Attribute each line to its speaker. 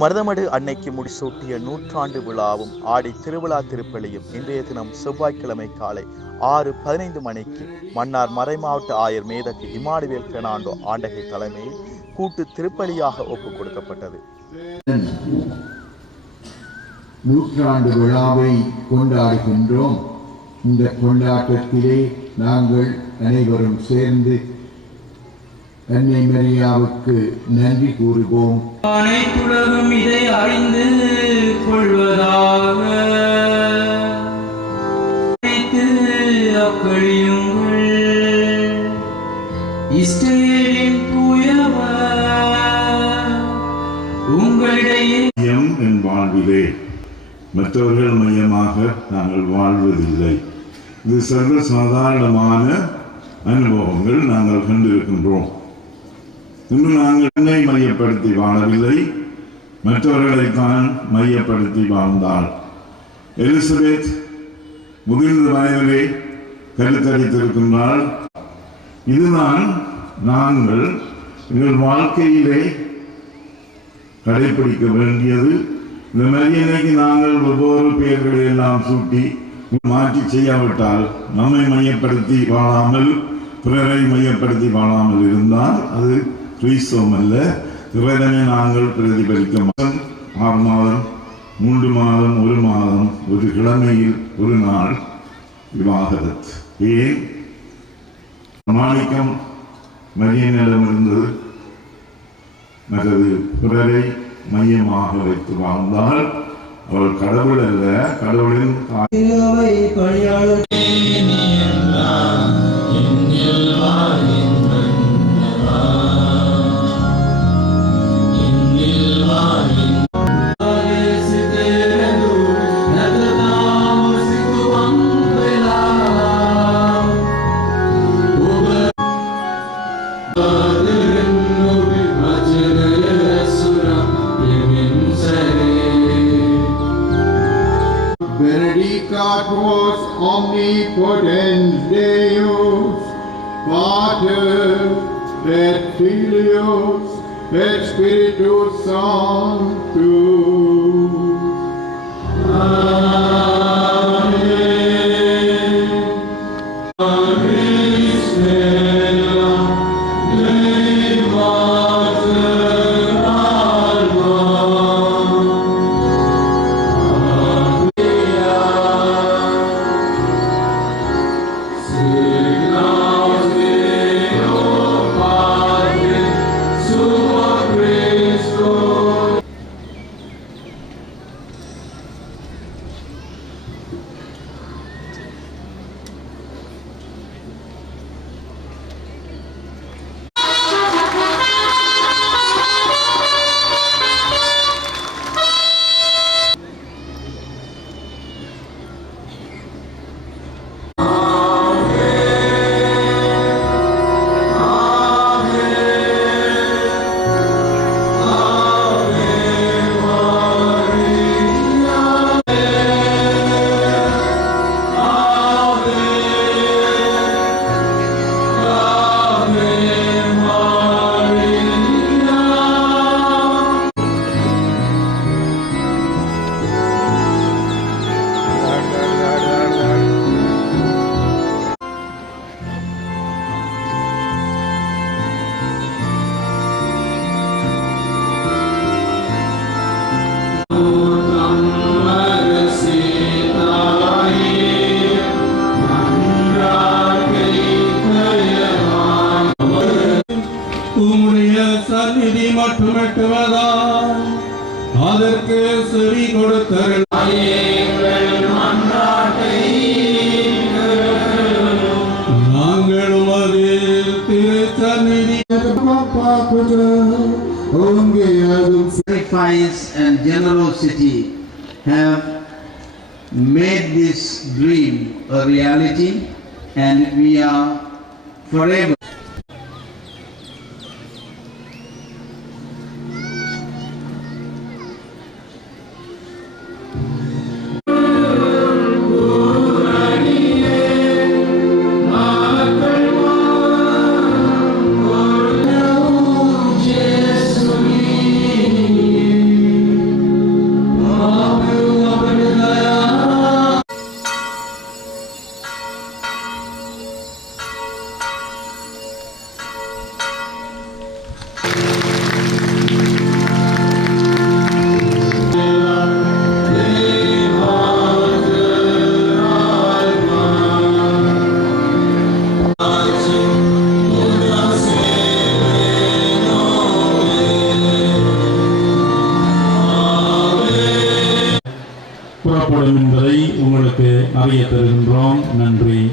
Speaker 1: மருதமடு அன்னைக்கு முடிசூட்டிய நூற்றாண்டு விழாவும் ஆடி திருவிழா திருப்பலியும் இன்றைய தினம் செவ்வாய்க்கிழமை காலை ஆறு பதினைந்து மணிக்கு மன்னார் மறைமாவட்ட ஆயர் மேதக்கு இமானுவேல் பெர்னாண்டோ ஆண்டகை தலைமையில் கூட்டு திருப்பலியாக ஒப்புக் கொடுக்கப்பட்டது.
Speaker 2: நூற்றாண்டு விழாவை கொண்டாடுகின்றோம். இந்த கொண்டாட்டத்திலே நாங்கள் அனைவரும் சேர்ந்து அன்னை மரியாவுக்கு நன்றி கூறுவோம்.
Speaker 3: அனைத்துலகும் இதை அறிந்து கொள்வதாக. அனைத்து அக்கழியுங்கள். இஸ்ரேலின் தூயவர் உங்களிடையே.
Speaker 4: மையம் என் வாழ்விலே மற்றவர்கள் மையமாக நாங்கள் வாழ்வதில்லை. இது சர்வ சாதாரணமான அனுபவங்கள் நாங்கள் கண்டிருக்கின்றோம். இன்று நாங்கள் என்னை மையப்படுத்தி வாழவில்லை. மற்றவர்களைத்தான் மையப்படுத்தி வாழ்ந்தாள். எலிசபெத் முதிர்ந்த வயதிலே கருத்தரித்திருக்கின்றாள். இதுதான் நாங்கள் எங்கள் வாழ்க்கையிலே கடைபிடிக்க வேண்டியது. இந்த மரியணைக்கு நாங்கள் ஒவ்வொரு பெயர்களை எல்லாம் சூட்டி மாற்றி செய்யாவிட்டால் நம்மை மையப்படுத்தி வாழாமல் பிறரை மையப்படுத்தி வாழாமல் இருந்தால் அது கிறிஸ்தவம் அல்ல. இறைவனை நாங்கள் பிரதிபலிக்க மாதம் ஆறு மாதம் மூன்று மாதம் ஒரு மாதம் ஒரு கிழமையில் ஒரு நாள் விவாகரத். ஏன்? மாணிக்கம் மரியனிடம் இருந்தது மற்றது பிறரை மையமாக வைத்து வாழ்ந்தால் அவள் கடவுள் அல்ல. கடவுளின் Benedicat
Speaker 2: vos omnipotens Deus, Pater, et Filius, et Spiritus Sanctus.
Speaker 5: Amen. மட்டுமெட்டுவதால் அதற்கு செவி கொடுத்தருள் நாங்கள் உமது திருச்சந்நிதி
Speaker 6: sacrifice and generosity have made this dream a reality and we are forever
Speaker 7: செயல்படும் என்பதை உங்களுக்கு அறிய தருகின்றோம். நன்றி.